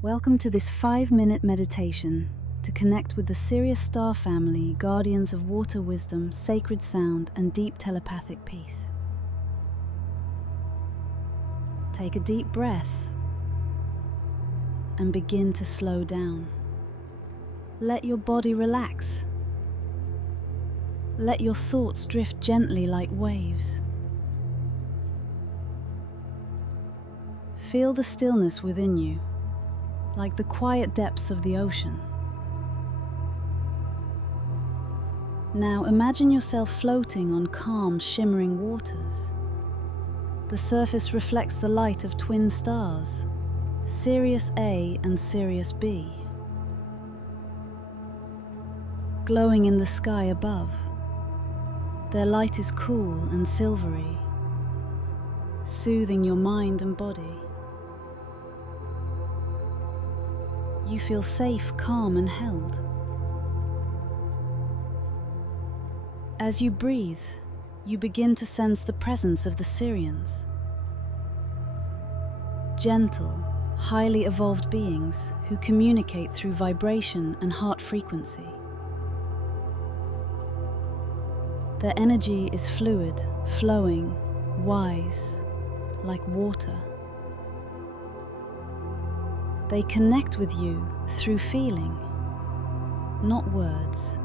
Welcome to this 5-minute meditation to connect with the Sirius star family, guardians of water wisdom, sacred sound, and deep telepathic peace. Take a deep breath and begin to slow down. Let your body relax. Let your thoughts drift gently like waves. Feel the stillness within you, like the quiet depths of the ocean. Now imagine yourself floating on calm, shimmering waters. The surface reflects the light of twin stars, Sirius A and Sirius B, glowing in the sky above. Their light is cool and silvery, soothing your mind and body. You feel safe, calm, and held. As you breathe, you begin to sense the presence of the Sirians. Gentle, highly evolved beings who communicate through vibration and heart frequency. Their energy is fluid, flowing, wise, like water. They connect with you through feeling, not words,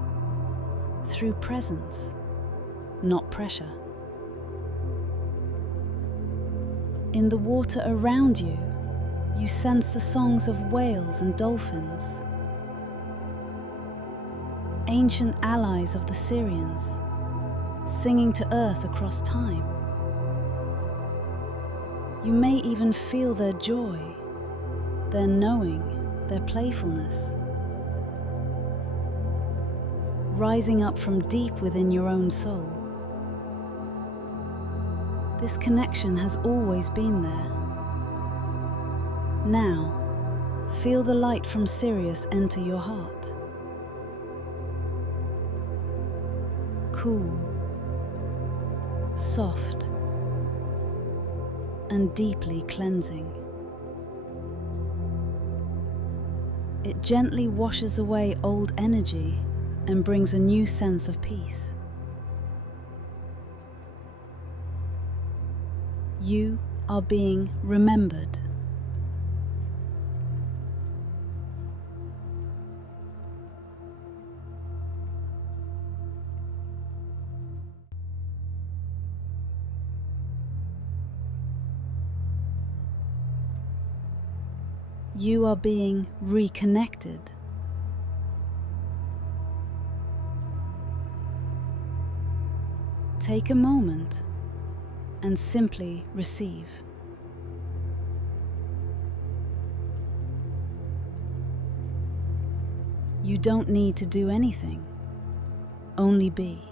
through presence, not pressure. In the water around you, you sense the songs of whales and dolphins, ancient allies of the Sirians, singing to Earth across time. You may even feel their joy, their knowing, their playfulness, rising up from deep within your own soul. This connection has always been there. Now, feel the light from Sirius enter your heart. Cool, soft, and deeply cleansing. It gently washes away old energy and brings a new sense of peace. You are being remembered. You are being reconnected. Take a moment and simply receive. You don't need to do anything, only be.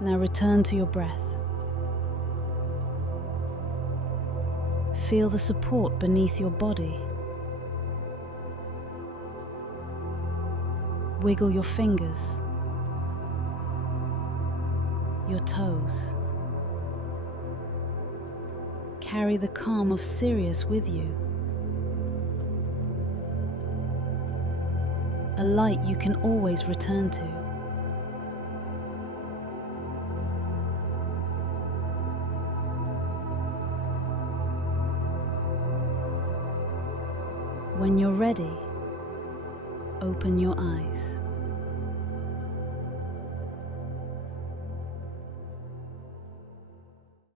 Now return to your breath. Feel the support beneath your body. Wiggle your fingers, your toes. Carry the calm of Sirius with you. A light you can always return to. When you're ready, open your eyes.